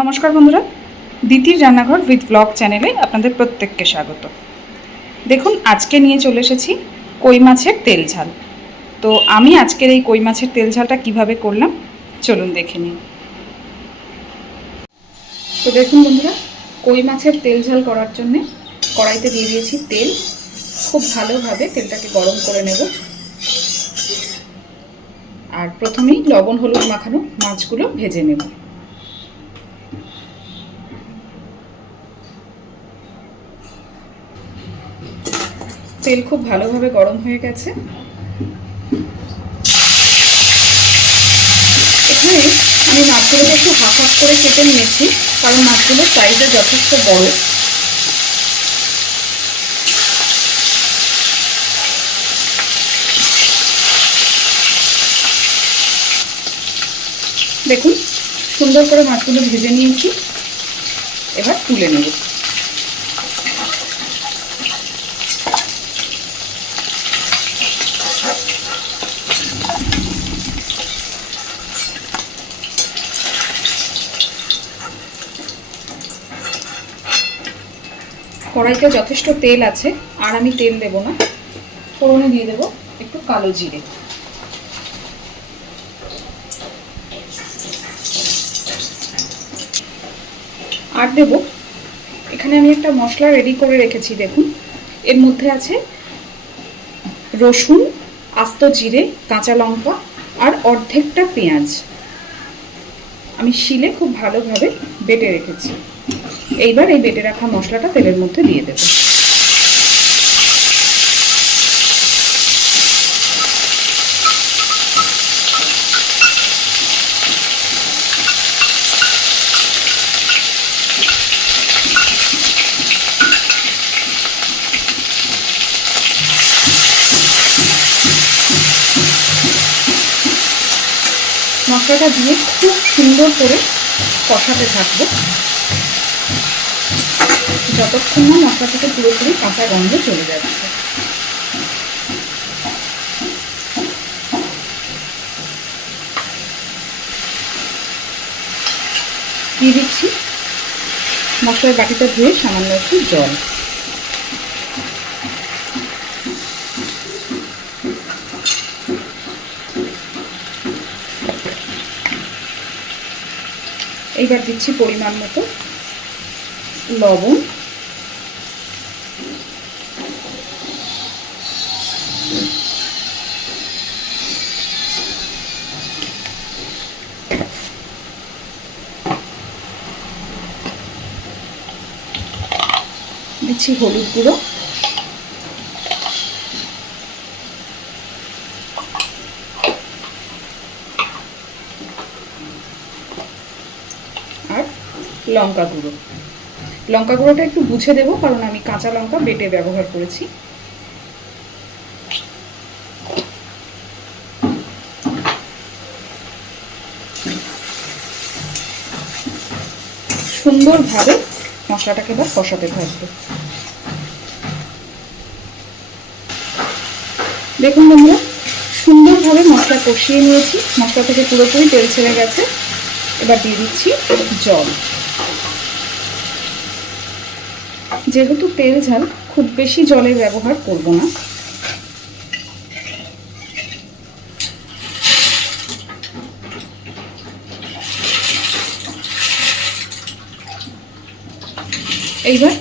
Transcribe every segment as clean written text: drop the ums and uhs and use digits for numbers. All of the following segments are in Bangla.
নমস্কার বন্ধুরা, দিতির রান্নাঘর উইথ ব্লগ চ্যানেলে আপনাদের প্রত্যেককে স্বাগত। দেখুন, আজকে নিয়ে চলে এসেছি কই মাছের তেল ঝাল। তো আমি আজকের এই কই মাছের তেল ঝালটা কীভাবে করলাম চলুন দেখে নিন। তো দেখুন বন্ধুরা, কই মাছের তেল ঝাল করার জন্যে কড়াইতে দিয়ে দিয়েছি তেল। খুব ভালোভাবে তেলটাকে গরম করে নেব। আর প্রথমেই লবণ হলুদ মাখানো মাছগুলো ভেজে নেব। তেল খুব ভালোভাবে গরম হয়ে গেছে। এখানে আমি মাছগুলোকে একটু হাফ হাফ করে কেটে নিয়েছি, কারণ মাছগুলোর সাইজটা যথেষ্ট বড়। দেখুন, সুন্দর করে মাছগুলো ভেজে নিয়েছি। এবার তুলে নেব। কড়াইতে যথেষ্ট তেল আছে, আর আমি তেল দেব না। ফোড়নে দিয়ে দেব একটু কালো জিরে। আর দেব, এখানে আমি একটা মশলা রেডি করে রেখেছি। দেখুন, এর মধ্যে আছে রসুন, আস্ত জিরে, কাঁচা লঙ্কা আর অর্ধেকটা পেঁয়াজ। আমি শিলে খুব ভালোভাবে বেটে রেখেছি। এইবার এই বেটে রাখা মশলাটা তেলের মধ্যে দিয়ে দেব। মশলাটা দিয়ে খুব সুন্দর করে কষাতে থাকবো, যতক্ষণ না মশলা থেকে পুরোপুরি কাঁচা গন্ধ চলে যাচ্ছে। দিয়ে দিচ্ছি মশলার বাটিটা ধুয়ে সামান্য একটু জল। এইবার দিচ্ছি পরিমাণ মতো লবণ, দিচ্ছি হলুদ গুঁড়ো, আর লঙ্কা গুঁড়ো। লঙ্কা গুঁড়োটা একটু বুঝে দেবো, কারণ আমি কাঁচা লঙ্কা বেটে ব্যবহার করেছি। সুন্দরভাবে মশলাটাকে এবার কষাতে থাকবে। দেখুন বন্ধুরা, সুন্দরভাবে মশলা কষিয়ে নিয়েছি। মশলা থেকে পুরোপুরি তেল ছেড়ে গেছে। এবার দিয়ে দিচ্ছি জল। যেহেতু তেল ঝাল, খুব বেশি জলের ব্যবহার করব না। এইবার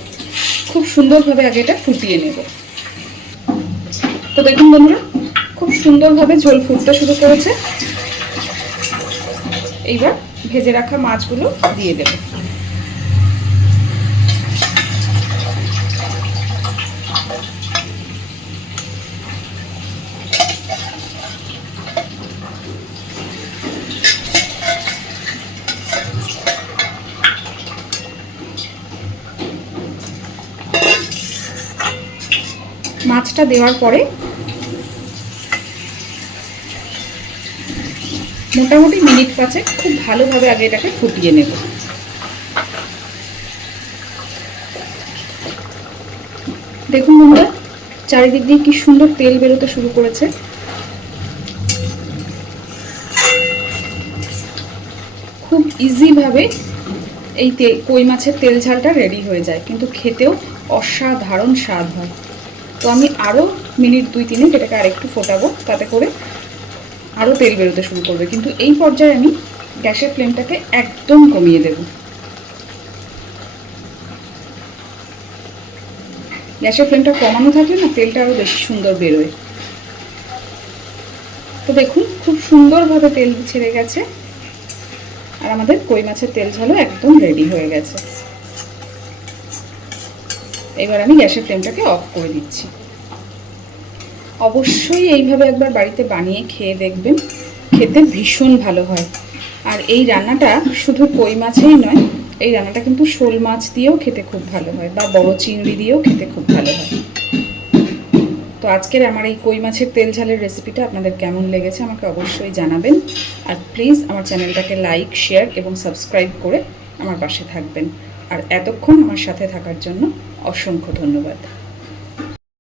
খুব সুন্দরভাবে আগে এটা ফুটিয়ে নেব। তো দেখুন বন্ধুরা, খুব সুন্দরভাবে ঝোল ফুটতে শুরু করেছে। এইবার ভেজে রাখা মাছগুলো দিয়ে দেব। মাছটা দেওয়ার পরে মোটামুটি মিনিট 5 খুব ভালোভাবে আগে এটাকে ফুটিয়ে নেব। দেখুন বন্ধুরা, চারিদিক দিয়ে কি সুন্দর তেল বেরোতে শুরু করেছে। খুব ইজিভাবে এই কই মাছের তেল ঝালটা রেডি হয়ে যায়, কিন্তু খেতেও অসাধারণ স্বাদ হয়। তো আমি আরও মিনিট 2-3 এটাকে আরেকটু ফোটাবো, তাতে করে আরও তেল বেরোতে শুরু করবে। কিন্তু এই পর্যায়ে আমি গ্যাসের ফ্লেমটাকে একদম কমিয়ে দেব। গ্যাসের ফ্লেমটা কমানো থাকলে না তেলটা আরও বেশি সুন্দর বেরোয়। তো দেখুন খুব সুন্দরভাবে তেল ছেড়ে গেছে, আর আমাদের কই মাছের তেল ঝালও একদম রেডি হয়ে গেছে। এবার আমি গ্যাসের ফ্লেমটাকে অফ করে দিচ্ছি। অবশ্যই এইভাবে একবার বাড়িতে বানিয়ে খেয়ে দেখবেন, খেতে ভীষণ ভালো হয়। আর এই রান্নাটা শুধু কই মাছেই নয়, এই রান্নাটা কিন্তু শোল মাছ দিয়েও খেতে খুব ভালো হয়, বা বড় চিংড়ি দিয়েও খেতে খুব ভালো হয়। তো আজকের আমার এই কই মাছের তেল ঝালের রেসিপিটা আপনাদের কেমন লেগেছে আমাকে অবশ্যই জানাবেন। আর প্লিজ আমার চ্যানেলটাকে লাইক, শেয়ার এবং সাবস্ক্রাইব করে আমার পাশে থাকবেন। আর এতক্ষণ আমার সাথে থাকার জন্য অসংখ্য ধন্যবাদ।